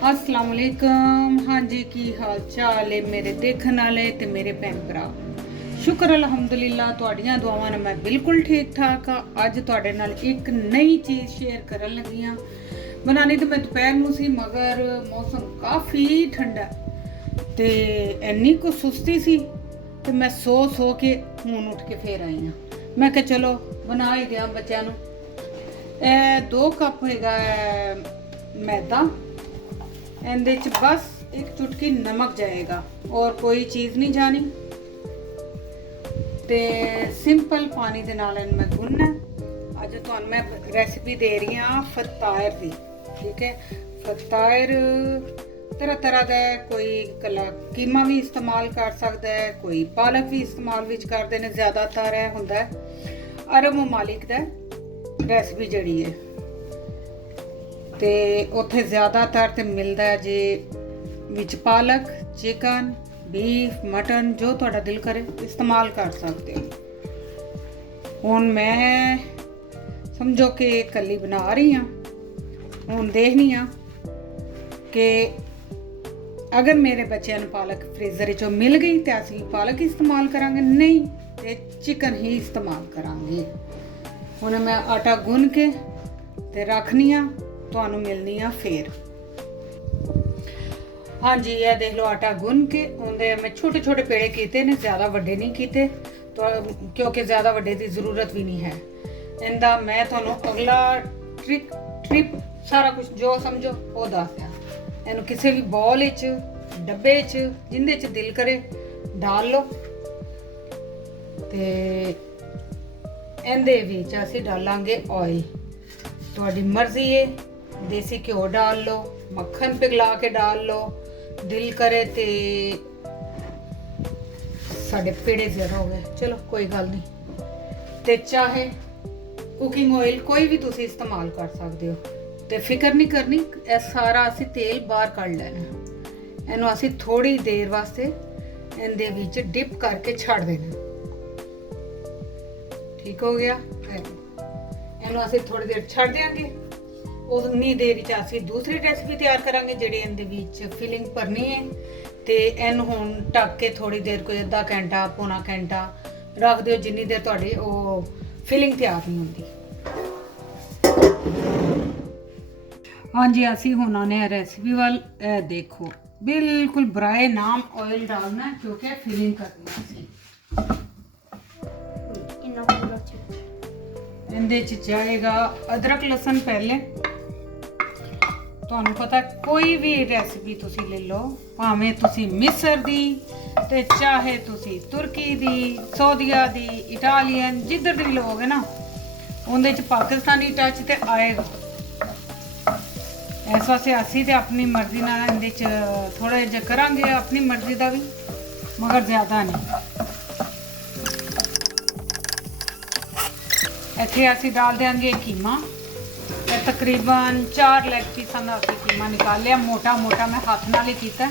अस्सलाम वालेकुम। हाँ जी, की हाल चाल है मेरे देखने वाले ते मेरे भैन भरा। शुक्र अलहमदुलिल्लाह तुहाड़ियां दुआवां नाल मैं बिल्कुल ठीक ठाक हाँ। अज तुहाडे नाल एक नई चीज़ शेयर करन लगी हाँ। बनानी तो मैं दोपहर नूं सी, मगर मौसम काफ़ी ठंडा ते इन्नी को सुस्ती सी ते मैं सो के हुण उठ के फिर आई हाँ। मैं कहा चलो बना ही दियां बच्चों नूं। 2 कप हैगा मैदा, ਇਹਦੇ 'ਚ बस एक चुटकी नमक जाएगा और कोई चीज़ नहीं जानी ते सिंपल पानी दे नाल मैं गुनना। अज तुहानूं मैं रेसिपी दे रही हाँ फतायर दी। ठीक है, फतायर तरह तरह का है, कोई कला कीमा भी इस्तेमाल कर सकता है, कोई पालक भी इस्तेमाल विच करते हैं। ज़्यादातर है हुंदा अरब ममालिक दा रेसिपी जड़ी है ते उत्थे ज़्यादातर ते मिलता है जे विच पालक, चिकन, बीफ, मटन जो तुहाडा दिल करे इस्तेमाल कर सकते हो। हुण मैं समझो कि कली बना रही हाँ। हुण देखनी हाँ कि अगर मेरे बच्चों नूं पालक फ्रीज़र चों मिल गई तो असीं पालक इस्तेमाल करांगे, नहीं तो चिकन ही इस्तेमाल करांगे। हुण मैं आटा गुन के ते रखनी हाँ, तुहानूं मिलनी आ फिर। हाँ जी, यह देख लो आटा गुन के उनके मैं छोटे छोटे पेड़े कीते ने, ज़्यादा वड्डे नहीं कीते तो क्योंकि ज़्यादा वड्डे की ज़रूरत भी नहीं है। इंदा मैं तुहानूं अगला ट्रिप सारा कुछ जो समझो वो दस दियां। इहनूं किसी भी बॉल विच, डब्बे च, जिंदे च दिल करे डाल लो ते इहदे विच असीं डालांगे ऑयल। तुहाडी मर्जी है, देसी घ्यो डाल लो, मक्खन पिघला के डाल लो, दिल करे ते साढ़े पेड़े ज़्यादा हो गए, चलो कोई गल नहीं। ते चाहे कुकिंग ऑयल कोई भी तुसी इस्तेमाल कर सकते हो ते फिक्र नहीं करनी। यह सारा असी तेल बाहर कढ़ लैना। इहनूं असी थोड़ी देर वास्ते इहदे विच डिप करके छड्ड देना। ठीक हो गया। इहनूं असी थोड़ी देर छड्ड देंगे। उन्नी देर विच असीं दूसरी रेसिपी तैयार करांगे जिहड़ी इहदे विच फिलिंग भरनी है। ते इहनूं हुण ढक के थोड़ी देर कोई अद्धा घंटा पौना घंटा रख दिओ, जिन्नी देर तुहाडी ओह फिलिंग तैयार नहीं होंदी। हाँ जी, असीं हुण आने रेसिपी वाल। देखो बिल्कुल बराए नाम ऑयल डालना है क्योंकि फिलिंग करनी है असीं। इहदे च जाएगा अदरक लहसुन। पहले तुहानूं पता कोई भी रेसिपी तुसी ले लो, भावें तुसी मिस्र दी ते चाहे तुसी तुर्की दी, सऊदीया दी, इटालियन, जिधर दी भी लोगे ना, उहदे च पाकिस्तानी टच ते आएगा। इस वास्ते असीं ते अपनी मर्जी नाल इहदे च थोड़ा जिहा करांगे अपनी मर्जी दा भी, मगर ज़्यादा नहीं। इत्थे असीं डाल देंगे कीमा। तकरीबन 4 लेग पीसां दा असीं कीमा निकालिया। मोटा मोटा मैं हाथ नाल ही कीता।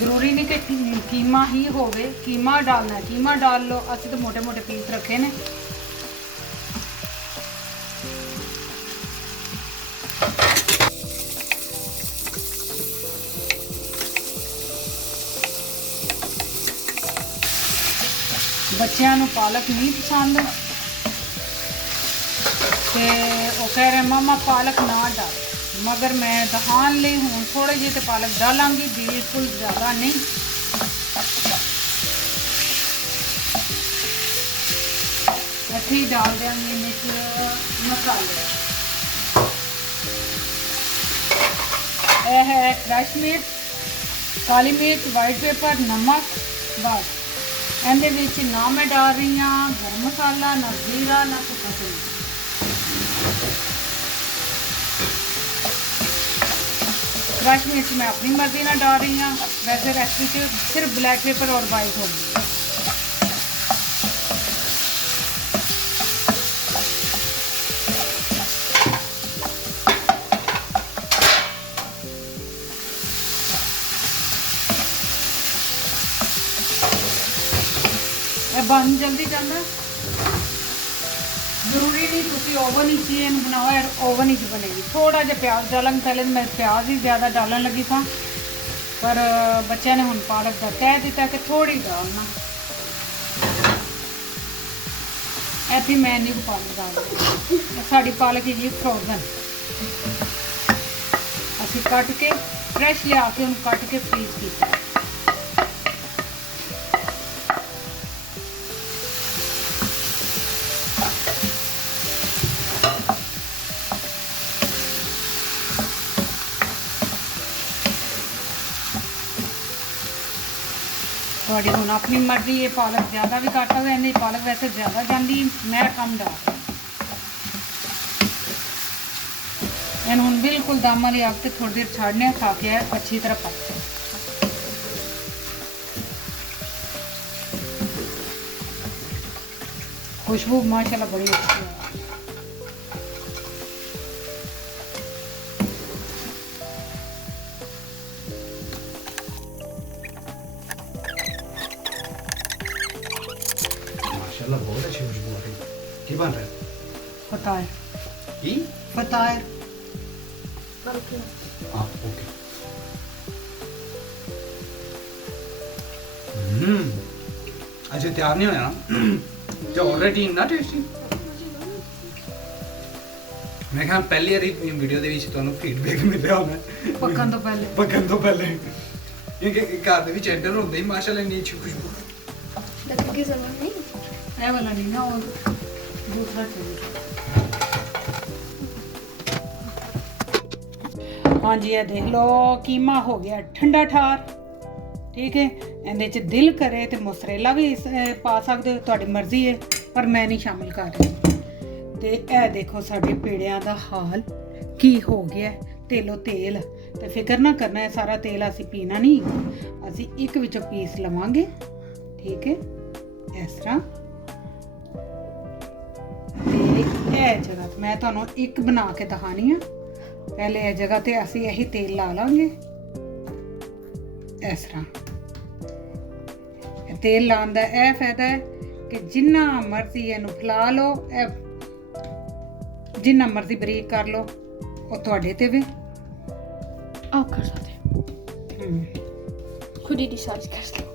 जरूरी नहीं कि कीमा ही होवे, कीमा डालना है कीमा डाल लो। असीं तो मोटे मोटे पीस रखे ने। बच्चों नूं पालक नहीं पसंद ते वो कह रहे मामा पालक ना डाल, मगर मैं दहान ले हूँ थोड़े जे तो पालक डालांगी, बिल्कुल ज़्यादा नहीं। ऐसे ही डाल देंगे मसाले। यह है क्रश मिर्च, काली मिर्च, वाइट पेपर, नमक। बस इहदे विच ना मैं डाल रही हाँ गर्म मसाला, ना जीरा, ना सुक्का धनिया। क्रश मिर्च मैं अपनी मर्जी ना डाल रही हाँ। वैसे रेसिपी सिर्फ ब्लैक पेपर और वाइट होगी। बन जल्दी जाता ਜ਼ਰੂਰੀ ਨਹੀਂ ਤੁਸੀਂ ਓਵਨ ਵਿੱਚ ਹੀ ਇਹਨੂੰ ਬਣਾਓ, ਓਵਨ ਵਿੱਚ ਬਣੇਗੀ। ਥੋੜਾ ਜਿਹਾ ਪਿਆਜ਼ ਡਾਲਾਂਗੇ, ਪਹਿਲੇ ਮੈਂ ਪਿਆਜ਼ ਹੀ ਜ਼ਿਆਦਾ ਡਾਲਣ ਲੱਗੀ ਸਾਂ, ਪਰ ਬੱਚਿਆਂ ਨੇ ਹੁਣ ਪਾਲਕ ਦਾ ਕਹਿ ਦਿੱਤਾ ਕਿ ਥੋੜੀ ਡਾਲਣਾ। ਐਪੀ ਮੈਂ ਨਹੀਂ ਪਾਲਕ ਡਾਲਦੀ, ਸਾਡੀ ਪਾਲਕ ਹੈਗੀ ਫਰੋਜ਼ਨ। ਅਸੀਂ ਕੱਟ ਕੇ ਫਰੈਸ਼ ਲਿਆ ਕੇ ਉਹਨੂੰ ਕੱਟ ਕੇ ਫਰੀਜ਼ ਕੀਤਾ। ਤੁਹਾਡੀ ਹੁਣ ਆਪਣੀ ਮਰਜ਼ੀ ਹੈ, ਪਾਲਕ ਜ਼ਿਆਦਾ ਵੀ ਕੱਟ ਸਕਦੇ, ਇਹਨੇ ਪਾਲਕ ਵੈਸੇ ਜ਼ਿਆਦਾ ਜਾਂਦੀ, ਮੈਂ ਕਮ ਡਾਲ। ਇਹਨੂੰ ਹੁਣ ਬਿਲਕੁਲ ਦਮ ਵਾਲੀ ਅੱਗ ਤੇ ਥੋੜੀ ਦੇਰ ਛੱਡਨੇ ਤਾਂ ਕਿ ਇਹ ਅੱਛੀ ਤਰ੍ਹਾਂ ਪੱਕ ਜਾਏ। खुशबू माशाल्लाह बड़ी अच्छी है। माशाल्लाह बहुत अच्छी खुशबू आ रही है। क्या बन रहा है? फतायर। की? फतायर। हाँ ओके। अजय तैयार नहीं होया ना? जो ऑलरेडी इन्ना टेस्टी। मैं कहा पहली बारी वीडियो ਦੇ ਵਿੱਚ ਤੁਹਾਨੂੰ ਫੀਡਬੈਕ ਮਿਲਿਆ ਹੋਣਾ ਪੱਕਣ ਤੋਂ ਪਹਿਲੇ क्योंकि घर ਦੇ ਵਿੱਚ ਐਂਟਰ ਹੁੰਦੇ ਹੀ ਮਾਸ਼ਾਅੱਲਾ ਇੰਨੀ ਅੱਛੀ ਖੁਸ਼ਬੂ। तब की जरूरत नहीं, ਇਹ ਵਾਲਾ ਨਹੀਂ ਨਾ, ਉਹ ਦੂਸਰਾ ਚਾਹੀਦਾ। ਹਾਂਜੀ ਇਹ ਦੇਖ ਲਓ ਕੀਮਾ ਹੋ ਗਿਆ ਠੰਡਾ ਠਾਰ। ਠੀਕ ਹੈ, ਇਹਦੇ ਚ ਦਿਲ ਕਰੇ ਤੇ ਮੋਸਰੇਲਾ ਵੀ ਪਾ ਸਕਦੇ ਹੋ, ਤੁਹਾਡੀ ਮਰਜ਼ੀ ਹੈ, ਪਰ ਮੈਂ ਨਹੀਂ ਸ਼ਾਮਿਲ ਕਰ ਰਹੀ। ਤੇ ਇਹ ਦੇਖੋ ਸਾਡੇ ਪੇੜਿਆਂ ਦਾ ਹਾਲ ਕੀ ਹੋ ਗਿਆ, ਤੇਲੋ ਤੇਲ। ਤੇ ਫਿਕਰ ਨਾ ਕਰਨਾ, ਇਹ ਸਾਰਾ ਤੇਲ ਅਸੀਂ ਪੀਣਾ ਨਹੀਂ, ਅਸੀਂ ਇੱਕ ਵਿੱਚੋਂ ਪੀਸ ਲਵਾਂਗੇ। ਠੀਕ ਹੈ, ਇਸ ਤਰ੍ਹਾਂ। ਤੇ ਇਹ ਜਗ੍ਹਾ ਮੈਂ ਤੁਹਾਨੂੰ ਇੱਕ ਬਣਾ ਕੇ ਦਿਖਾਣੀ ਆ। ਪਹਿਲੇ ਇਹ ਜਗ੍ਹਾ ਤੇ ਅਸੀਂ ਇਹੀ ਤੇਲ ਲਾ ਲਾਂਗੇ ਇਸ ਤਰ੍ਹਾਂ। ਤੇਲ ਲਾਉਣ ਦਾ ਇਹ ਫਾਇਦਾ ਹੈ ਕਿ ਜਿੰਨਾ ਮਰਜ਼ੀ ਇਹਨੂੰ ਫੈਲਾ ਲਓ, ਇਹ ਜਿੰਨਾ ਮਰਜ਼ੀ ਬਰੀਕ ਕਰ ਲਓ, ਉਹ ਤੁਹਾਡੇ ਤੇ ਵੀ आप कर सकते हैं, खुद ही डिसाइड कर लो।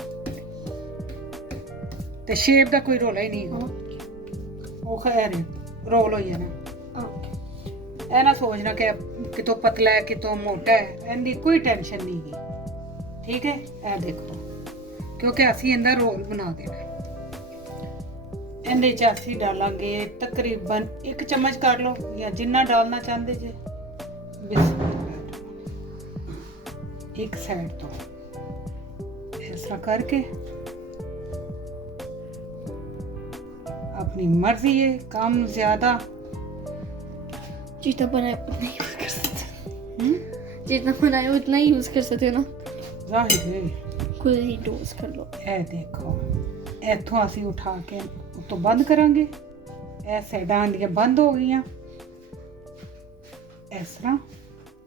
ਤੇ ਸ਼ੇਪ ਦਾ ਕੋਈ ਰੋਲਾ ਹੀ ਨਹੀਂ ਹੈਗਾ, ਉਹ ਖੈਰ ਰੋਲ ਹੋ ਜਾਣਾ। ਇਹ ਨਾ ਸੋਚਣਾ ਕਿ ਕਿਤੋਂ ਪਤਲਾ ਹੈ ਕਿਤੋਂ ਮੋਟਾ ਹੈ, ਇਹਦੀ ਕੋਈ ਟੈਨਸ਼ਨ ਨਹੀਂ ਹੈ। ਠੀਕ ਹੈ, ਇਹ ਦੇਖੋ, ਕਿਉਂਕਿ ਅਸੀਂ ਇਹਦਾ ਰੋਲ ਬਣਾ ਦੇਣਾ ਹੈ। ਇਹਦੇ ਚ ਅਸੀਂ ਡਾਲਾਂਗੇ ਤਕਰੀਬਨ 1 ਚਮਚ ਕਰ ਲਓ ਜਾਂ ਜਿੰਨਾ ਡਾਲਣਾ ਚਾਹੁੰਦੇ ਜੇ। ਇੱਕ ਸਾਈਡ ਤੋਂ ਇਸ ਤਰ੍ਹਾਂ ਕਰਕੇ अपनी मर्जी है, कम ज्यादा जितना बनाए उतना ही यूज कर सकते हैं, जितना बनाए उतना ही यूज कर सकते हो ना, जाहिर है। खुद ही डोज कर लो। ए देखो, इथों ਅਸੀਂ ਉਠਾ ਕੇ ਉਤੋਂ ਬੰਦ ਕਰਾਂਗੇ। ਇਹ ਸਾਈਡਾਂ ਦੀਆਂ ਬੰਦ ਹੋ ਗਈਆਂ ਇਸ ਤਰ੍ਹਾਂ।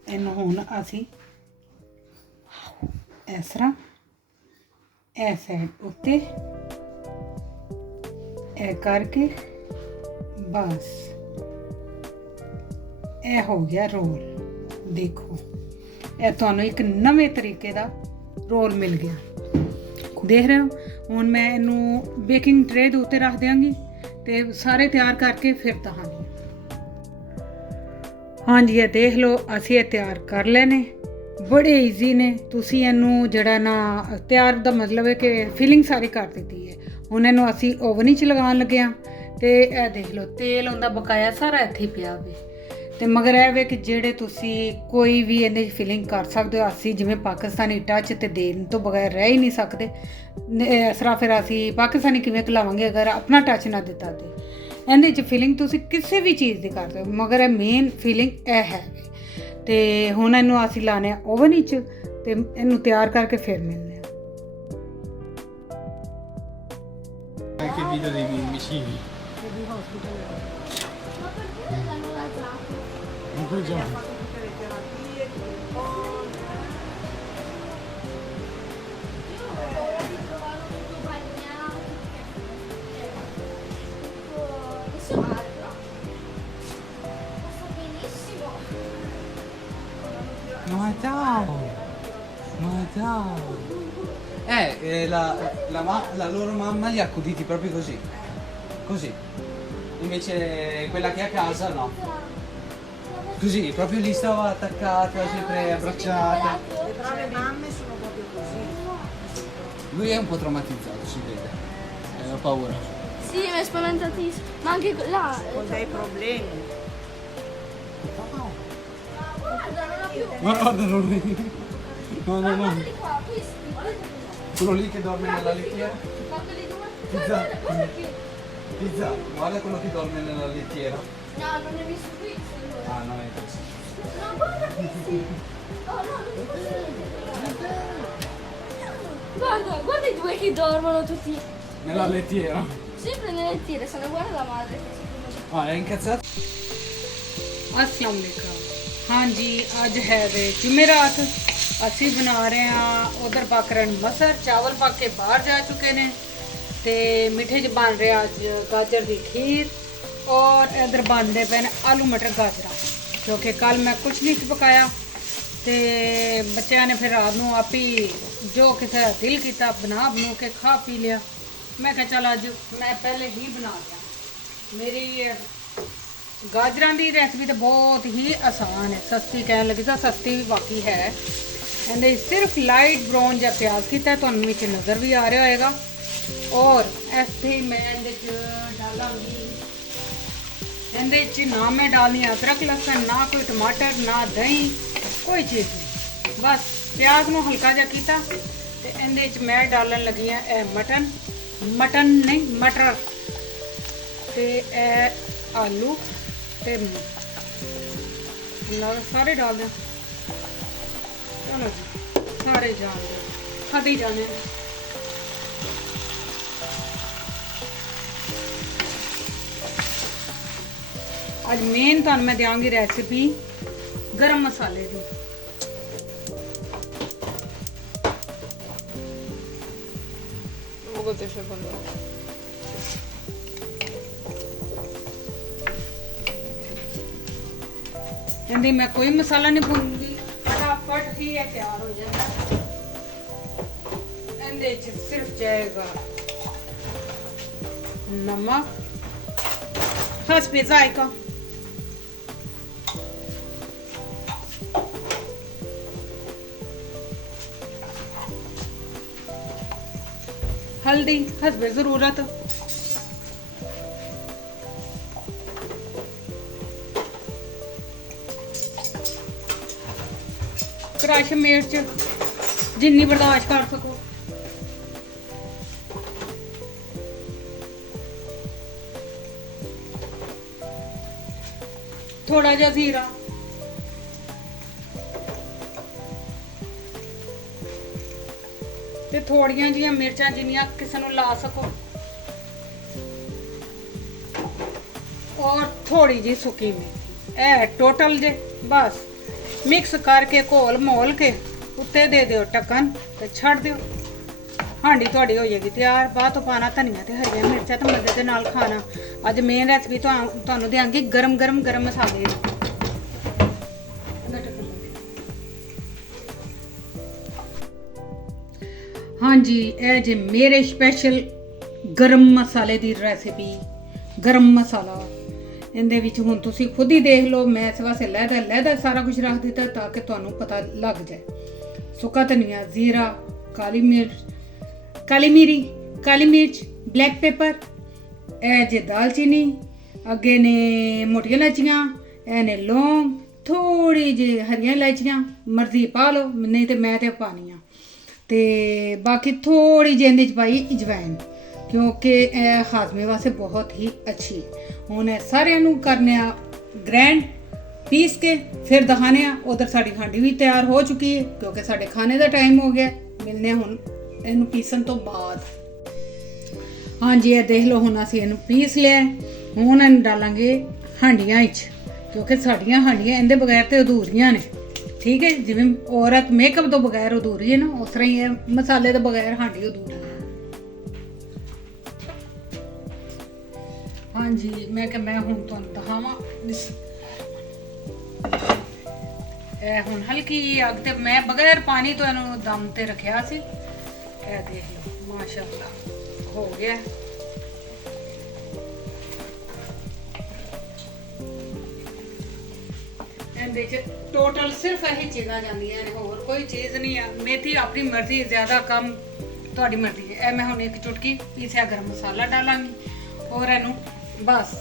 ਇਹਨੂੰ ਹੁਣ ਅਸੀਂ ਇਸ ਤਰ੍ਹਾਂ ਇਹ ਸਾਈਡ ਉੱਤੇ ਇਹ ਕਰਕੇ ਬਸ ਇਹ ਹੋ ਗਿਆ ਰੋਲ। ਦੇਖੋ, ਇਹ ਤੁਹਾਨੂੰ ਇੱਕ ਨਵੇਂ ਤਰੀਕੇ ਦਾ ਰੋਲ ਮਿਲ ਗਿਆ, ਦੇਖ ਰਹੇ ਹੋ। ਹੁਣ ਮੈਂ ਇਹਨੂੰ ਬੇਕਿੰਗ ਟਰੇ ਦੇ ਉੱਤੇ ਰੱਖ ਦਿਆਂਗੀ ਤੇ ਸਾਰੇ ਤਿਆਰ ਕਰਕੇ ਫਿਰ ਦਹਾਂਗੀ। ਹਾਂਜੀ ਇਹ ਦੇਖ ਲਓ, ਅਸੀਂ ਇਹ ਤਿਆਰ ਕਰ ਲਏ ਨੇ, ਬੜੇ ਈਜ਼ੀ ਨੇ। ਤੁਸੀਂ ਇਹਨੂੰ ਜਿਹੜਾ ਨਾ ਤਿਆਰ ਦਾ ਮਤਲਬ ਹੈ ਕਿ ਫਿਲਿੰਗ ਸਾਰੀ ਕਰ ਦਿੱਤੀ ਹੈ। ਹੁਣ ਇਹਨੂੰ ਅਸੀਂ ਓਵਨ ਵਿੱਚ ਲਗਾਉਣ ਲੱਗੇ ਹਾਂ। ਤੇ ਇਹ ਦੇਖ ਲਓ ਤੇਲ ਉਹਦਾ ਬਕਾਇਆ ਸਾਰਾ ਇੱਥੇ ਪਿਆ ਵੇ। ਤੇ ਮਗਰ ਇਹ ਵੇ ਕਿ ਜਿਹੜੇ ਤੁਸੀਂ ਕੋਈ ਵੀ ਇਹਦੇ ਫਿਲਿੰਗ ਕਰ ਸਕਦੇ ਹੋ। ਅਸੀਂ ਜਿਵੇਂ ਪਾਕਿਸਤਾਨੀ ਟੱਚ ਤੇ ਦੇਣ ਤੋਂ ਬਗੈਰ ਰਹਿ ਹੀ ਨਹੀਂ ਸਕਦੇ। ਇਸ ਤਰ੍ਹਾਂ ਫਿਰ ਅਸੀਂ ਪਾਕਿਸਤਾਨੀ ਕਿਵੇਂ ਖਿਲਾਵਾਂਗੇ ਅਗਰ ਆਪਣਾ ਟੱਚ ਨਾ ਦਿੱਤਾ। ਤੇ ਇਹਦੇ 'ਚ ਫਿਲਿੰਗ ਤੁਸੀਂ ਕਿਸੇ ਵੀ ਚੀਜ਼ ਦੀ ਕਰ ਸਕਦੇ ਹੋ, ਮਗਰ ਇਹ ਮੇਨ ਫਿਲਿੰਗ ਇਹ ਹੈ। ਤੇ ਹੁਣ ਇਹਨੂੰ ਅਸੀਂ ਲਾਣੇ ਆ ਓਵਨ ਵਿੱਚ ਤੇ ਇਹਨੂੰ ਤਿਆਰ ਕਰਕੇ ਫਿਰ ਮਿਲਦੇ ਹਾਂ। Che video devi vicini? Non puoi già. Ma ciao! Ma ciao! La loro mamma li ha accuditi proprio così. Così. Invece quella che è a casa no. Così, proprio lì stava attaccata, sempre abbracciata. Le brave mamme sono proprio così. Lui è un po' traumatizzato, si vede. Ho paura. Sì, mi è spaventatissimo. Ma anche là. Con dei problemi. Guarda, non ha più. Ma guardalo lì. No, no, no. Guardali qua, questi. Quello lì che dorme nella lettiera. Guardali due. Pizza. Guarda qui. Pizza, guarda quello che dorme nella lettiera. No, non ne ho visto qui. Ah, no, è così. No, guarda questi. Oh no, non ti posso vedere. Guarda, guarda i due che dormono tutti. Nella lettiera. Sempre nelle tire, sono uguali alla madre. Ah, è incazzato? अस्सलाम वालेकुम हाँ जी आज है वे जुमेरात ਅਸੀਂ ਬਣਾ ਰਹੇ ਆ ਉਧਰ ਪੱਕ ਰਹੇ ਨੇ ਮਸਰ ਚਾਵਲ ਪੱਕ ਕੇ ਬਾਹਰ ਜਾ ਚੁੱਕੇ ਨੇ ਤੇ ਮਿੱਠੇ 'ਚ ਬਣ ਰਿਹਾ ਅੱਜ ਗਾਜਰ ਦੀ ਖੀਰ ਔਰ ਇਧਰ ਬਣਦੇ ਪਏ ਨੇ ਆਲੂ ਮਟਰ ਗਾਜਰਾਂ ਕਿਉਂਕਿ ਕੱਲ ਮੈਂ ਕੁਛ ਨਹੀਂ ਸੀ ਪਕਾਇਆ ਤੇ ਬੱਚਿਆਂ ਨੇ ਫਿਰ ਰਾਤ ਨੂੰ ਆਪੀ ਜੋ ਕਿਸੇ ਦਾ ਦਿਲ ਕੀਤਾ ਬਣੂ ਕੇ ਖਾ ਪੀ ਲਿਆ ਮੈਂ ਕਿਹਾ ਚਲ ਅੱਜ ਮੈਂ ਪਹਿਲੇ ਹੀ ਬਣਾ ਲਿਆ ਮੇਰੀ ਗਾਜਰਾਂ ਦੀ ਰੈਸਪੀ ਤਾਂ ਬਹੁਤ ਹੀ ਆਸਾਨ ਹੈ ਸਸਤੀ ਕਹਿਣ ਲੱਗੀ ਤਾਂ ਸਸਤੀ ਵੀ ਬਾਕੀ ਹੈ ਇਹਦੇ ਸਿਰਫ ਲਾਈਟ ਬ੍ਰਾਊਨ ਜਿਹਾ ਪਿਆਜ਼ ਕੀਤਾ ਤੁਹਾਨੂੰ ਵਿੱਚ ਨਜ਼ਰ ਵੀ ਆ ਰਿਹਾ ਹੋਏਗਾ ਔਰ ਇੱਥੇ ਮੈਂ ਇਹਦੇ ਚ ਡਾਲਾਂਗੀ ਇਹਦੇ ਚ ਨਾ ਮੈਂ ਡਾਲਨੀ ਅਦਰਕ ਲਸਣ ਨਾ ਕੋਈ ਟਮਾਟਰ ਨਾ ਦਹੀਂ ਕੋਈ ਚੀਜ਼ ਨਹੀਂ ਬਸ ਪਿਆਜ਼ ਨੂੰ ਹਲਕਾ ਜਿਹਾ ਕੀਤਾ ਤੇ ਇਹਦੇ ਚ ਮੈਂ ਡਾਲਣ ਲੱਗੀ ਆ ਇਹ ਮਟਨ ਨਹੀਂ ਮਟਰ ਤੇ ਇਹ ਆਲੂ ਤੇ ਸਾਰੇ ਡਾਲ ਦੇ ਚਲੋ ਜੀ ਸਾਰੇ ਜਾਣ ਦੇ ਖਾਦੀ ਜਾਣੇ ਅੱਜ ਮੇਨ ਤੁਹਾਨੂੰ ਮੈਂ ਦਿਆਂਗੀ ਰੈਸਿਪੀ ਗਰਮ ਮਸਾਲੇ ਦੀ Mogę też oglądać. ਇਹਦੀ ਮੈਂ ਕੋਈ ਮਸਾਲਾ ਨਹੀਂ ਭੁੰਨਦੀ ਫਟਾਫਟ ਹੀ ਇਹ ਤਿਆਰ ਹੋ ਜਾਂਦਾ ਇਹਦੇ ਚ ਸਿਰਫ ਜਾਏਗਾ ਨਮਕ ਹਸਬੇ ਜ਼ਾਇਕਾ हल्दी हसबे जरूरत क्रश मिर्च जिन्नी बर्दाश्त कर सको थोड़ा जा जीरा ਤੇ ਥੋੜੀਆਂ ਜੀਆਂ ਮਿਰਚਾਂ ਜਿੰਨੀਆਂ ਕਿਸੇ ਨੂੰ ਲਾ ਸਕੋ ਔਰ ਥੋੜੀ ਜੀ ਸੁੱਕੀ ਮੇਥੀ ਇਹ ਟੋਟਲ ਜੇ ਬਸ ਮਿਕਸ ਕਰਕੇ ਘੋਲ ਮੋਲ ਕੇ ਉੱਤੇ ਦੇ ਦਿਓ ਢੱਕਣ ਤੇ ਛੱਡ ਦਿਓ ਹਾਂਡੀ ਤੁਹਾਡੀ ਹੋ ਜਾਏਗੀ ਤਿਆਰ ਬਾਅਦ ਤੋਂ ਪਾਣਾ ਧਨੀਆ ਤੇ ਹਰੀਆਂ ਮਿਰਚਾਂ ਤੇ ਮਜ਼ੇ ਦੇ ਨਾਲ ਖਾਣਾ ਅੱਜ ਮੇਨ ਰੈਸਪੀ ਤੁਹਾਨੂੰ ਦਿਆਂਗੀ ਗਰਮ ਮਸਾਲੇ ਦੀ ਹਾਂਜੀ ਇਹ ਜੇ ਮੇਰੇ ਸਪੈਸ਼ਲ ਗਰਮ ਮਸਾਲੇ ਦੀ ਰੈਸਿਪੀ ਗਰਮ ਮਸਾਲਾ ਇਹਦੇ ਵਿੱਚ ਹੁਣ ਤੁਸੀਂ ਖੁਦ ਹੀ ਦੇਖ ਲਓ ਮੈਂ ਇਸ ਵਾਸਤੇ ਲਹਿਦਾ ਸਾਰਾ ਕੁਝ ਰੱਖ ਦਿੱਤਾ ਤਾਂ ਕਿ ਤੁਹਾਨੂੰ ਪਤਾ ਲੱਗ ਜਾਏ ਸੁੱਕਾ ਧਨੀਆ ਜ਼ੀਰਾ ਕਾਲੀ ਮਿਰਚ ਬਲੈਕ ਪੇਪਰ ਇਹ ਜੇ ਦਾਲਚੀਨੀ ਅੱਗੇ ਨੇ ਮੋਟੀਆਂ ਇਲਾਚੀਆਂ ਇਹ ਨੇ ਲੌਂਗ ਥੋੜੀ ਜਿਹੀ ਹਰੀਆਂ ਇਲਾਚੀਆਂ ਮਰਜ਼ੀ ਪਾ ਲਓ ਨਹੀਂ ਤੇ ਮੈਂ ਤੇ ਪਾਣੀਆਂ ਤੇ ਬਾਕੀ ਥੋੜੀ ਜਿਹੀ ਇਹਦੇ ਚ ਪਾਈ ਅਜਵਾਇਨ ਕਿਉਂਕਿ ਇਹ ਹਾਜ਼ਮੇ ਵਾਸਤੇ ਬਹੁਤ ਹੀ ਅੱਛੀ ਹੈ ਹੁਣ ਇਹ ਸਾਰਿਆਂ ਨੂੰ ਕਰਨੇ ਆ ਗ੍ਰੈਂਡ ਪੀਸ ਕੇ ਫਿਰ ਦਿਖਾਣੇ ਆ ਉਧਰ ਸਾਡੀ ਹਾਂਡੀ ਵੀ ਤਿਆਰ ਹੋ ਚੁੱਕੀ ਹੈ ਕਿਉਂਕਿ ਸਾਡੇ ਖਾਣੇ ਦਾ ਟਾਈਮ ਹੋ ਗਿਆ ਮਿਲਨੇ ਹੁਣ ਇਹਨੂੰ ਪੀਸਣ ਤੋਂ ਬਾਅਦ ਹਾਂਜੀ ਇਹ ਦੇਖ ਲਓ ਹੁਣ ਅਸੀਂ ਇਹਨੂੰ ਪੀਸ ਲਿਆ ਹੁਣ ਇਹਨੂੰ ਡਾਲਾਂਗੇ ਹਾਂਡੀਆਂ ਵਿੱਚ ਕਿਉਂਕਿ ਸਾਡੀਆਂ ਹਾਂਡੀਆਂ ਇਹਦੇ ਬਗੈਰ ਤੇ ਅਧੂਰੀਆਂ ਨੇ ਠੀਕ ਹੈ ਜਿਵੇਂ ਔਰਤ ਮੇਕਅਪ ਤੋਂ ਬਗੈਰ ਅਧੂਰੀ ਹੈ ਨਾ ਉਸ ਤਰ੍ਹਾਂ ਹੀ ਇਹ ਮਸਾਲੇ ਤੋਂ ਬਗੈਰ ਹਾਂਡੀ ਅਧੂਰੀ ਹੈ ਹਾਂਜੀ ਮੈਂ ਹੁਣ ਤੁਹਾਨੂੰ ਦਿਖਾਵਾਂ ਇਹ ਹੁਣ ਹਲਕੀ ਜਿਹੀ ਅੱਗ ਤੇ ਮੈਂ ਬਗੈਰ ਪਾਣੀ ਤੋਂ ਇਹਨੂੰ ਦਮ ਤੇ ਰੱਖਿਆ ਸੀ। ਇਹ ਦੇਖ ਲਓ ਮਾਸ਼ਾਅੱਲਾ ਹੋ ਗਿਆ। ਇਹਦੇ ਚ ਟੋਟਲ ਸਿਰਫ ਇਹ ਚੀਜ਼ਾਂ ਜਾਂਦੀਆਂ ਨੇ, ਹੋਰ ਕੋਈ ਚੀਜ਼ ਨਹੀਂ ਆ। ਮੇਥੀ ਆਪਣੀ ਮਰਜ਼ੀ, ਜ਼ਿਆਦਾ ਕੰਮ ਤੁਹਾਡੀ ਮਰਜ਼ੀ ਹੈ। ਇਹ ਮੈਂ ਹੁਣ ਇੱਕ ਚੁਟਕੀ ਪੀਸਿਆ ਗਰਮ ਮਸਾਲਾ ਡਾਲਾਂਗੀ ਔਰ ਇਹਨੂੰ ਬਸ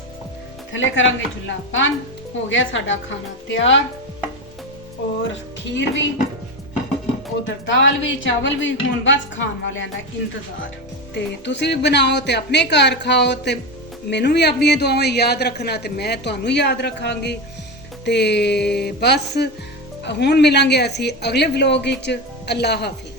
ਥੱਲੇ ਕਰਾਂਗੇ ਚੁੱਲ੍ਹਾ ਬੰਦ। ਹੋ ਗਿਆ ਸਾਡਾ ਖਾਣਾ ਤਿਆਰ, ਔਰ ਖੀਰ ਵੀ, ਉਧਰ ਦਾਲ ਵੀ, ਚਾਵਲ ਵੀ। ਹੁਣ ਬਸ ਖਾਣ ਵਾਲਿਆਂ ਦਾ ਇੰਤਜ਼ਾਰ। ਤੇ ਤੁਸੀਂ ਵੀ ਬਣਾਓ ਤੇ ਆਪਣੇ ਘਰ ਖਾਓ ਤੇ ਮੈਨੂੰ ਵੀ ਆਪਣੀਆਂ ਦੁਆਵਾਂ ਯਾਦ ਰੱਖਣਾ ਤੇ ਮੈਂ ਤੁਹਾਨੂੰ ਯਾਦ ਰੱਖਾਂਗੀ। ਤੇ ਬਸ ਹੁਣ ਮਿਲਾਂਗੇ ਅਸੀਂ ਅਗਲੇ ਵਲੋਗ ਵਿੱਚ। ਅੱਲਾ ਹਾਫਿਜ਼।